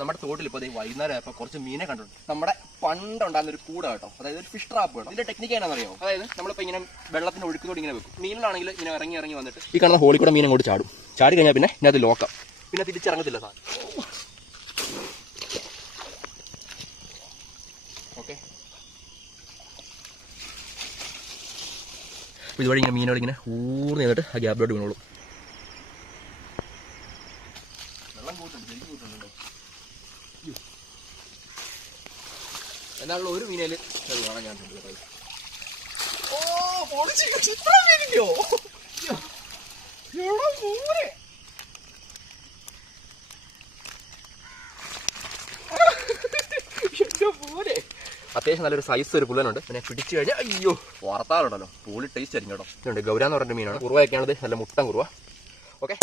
നമ്മുടെ തോട്ടിൽ ഇപ്പോൾ വൈകുന്നേരം ആയപ്പോൾ കുറച്ച് മീനെ കണ്ടിട്ടുണ്ട്. നമ്മുടെ പണ്ടുണ്ടാകുന്ന ഒരു കൂട കേട്ടോ, അതായത് ഒരു ഫിഷ് ട്രാപ്പ് കേട്ടോ. ഇതിന്റെ ടെക്നിക്ക് എന്നാണെന്നറിയാമോ? അതായത് നമ്മളിപ്പോൾ ഇങ്ങനെ വെള്ളത്തിന്റെ ഒഴുക്കത്തോട് ഇങ്ങനെ വെക്കും. മീനിലാണെങ്കിൽ ഇങ്ങനെ ഇറങ്ങി വന്നിട്ട് ഈ കാണുന്ന ഹോളിൽ കൂടെ മീൻ അങ്ങോട്ട് ചാടും. ചാടി കഴിഞ്ഞാൽ പിന്നെ ഇതിനകത്ത് ലോക്കാം, പിന്നെ തിരിച്ചിറങ്ങത്തില്ല സാധനം. ഓക്കെ, അപ്പോൾ ഇതുവഴി ഇങ്ങനെ മീനുകൾ ഇങ്ങനെ ഊർന്ന് ചെയ്തിട്ട് ആ ഗ്യാപ്പിലോട്ട് വീണോളും. എന്നാലുള്ള ഒരു മീനേല് അത് കാണാൻ ഞാൻ അത്യാവശ്യം നല്ലൊരു സൈസ് ഒരു പുള്ളനുണ്ട്. പിന്നെ പിടിച്ചു കഴിഞ്ഞാൽ അയ്യോ വറുത്താലുണ്ടല്ലോ, പൂളി ടേസ്റ്റ് ആയിരിക്കും കേട്ടോ. ഇതുണ്ട് ഗൗര എന്ന് പറഞ്ഞ മീനാണ്. കുറുവയൊക്കെയാണത്, നല്ല മുട്ടൻ കുറുവ. ഓക്കെ.